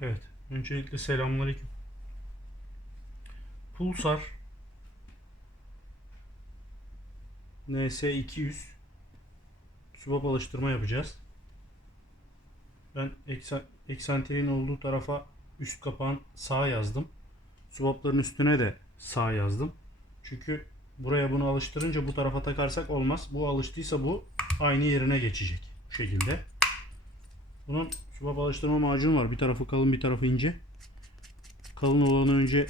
Evet. Öncelikle selamünaleyküm. Pulsar NS200 subap alıştırma yapacağız. Ben eksa- eksantriğin olduğu tarafa üst kapağın sağ yazdım. Subapların üstüne de sağ yazdım. Çünkü buraya bunu alıştırınca bu tarafa takarsak olmaz. Bu alıştıysa bu aynı yerine geçecek. Bu şekilde. Bunun subap alıştırma macunu var. Bir tarafı kalın bir tarafı ince. Kalın olanı önce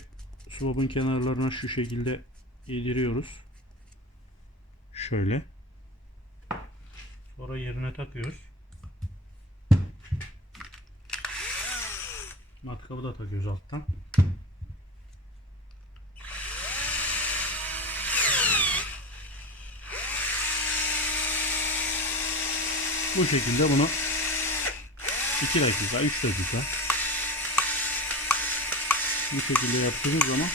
subabın kenarlarına şu şekilde yediriyoruz. Şöyle. Sonra yerine takıyoruz. Matkabı da takıyoruz alttan. Bu şekilde bunu 2 dakika, 3 dakika. Bu şekilde yaptığınız zaman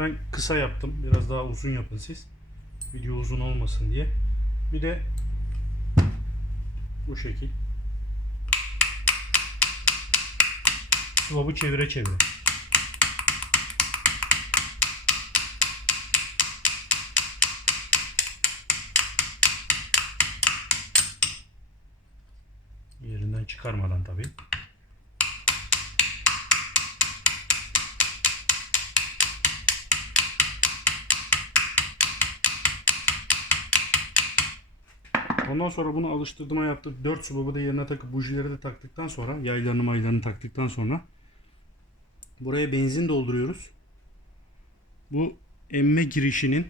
Ben kısa yaptım. Biraz daha uzun yapın siz. Video uzun olmasın diye. Bir de bu şekil. Subabı çevire çevire. Yerinden çıkarmadan tabii. Ondan sonra bunu alıştırdıma yaptık. 4 subabı da yerine takıp bujileri de taktıktan sonra yaylarını maylarını taktıktan sonra buraya benzin dolduruyoruz. Bu emme girişinin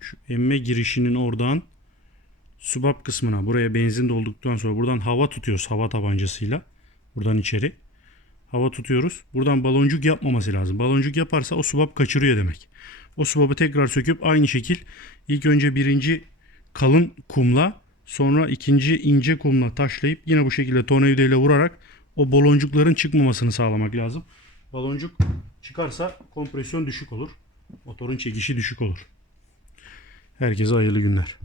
şu emme girişinin oradan subap kısmına buraya benzin dolduktan sonra buradan hava tutuyoruz hava tabancasıyla. Buradan içeri. Hava tutuyoruz. Buradan baloncuk yapmaması lazım. Baloncuk yaparsa o subap kaçırıyor demek. O subabı tekrar söküp aynı şekil ilk önce birinci kalın kumla sonra ikinci ince kumla taşlayıp yine bu şekilde tornavideyle vurarak o baloncukların çıkmamasını sağlamak lazım. Baloncuk çıkarsa kompresyon düşük olur. Motorun çekişi düşük olur. Herkese hayırlı günler.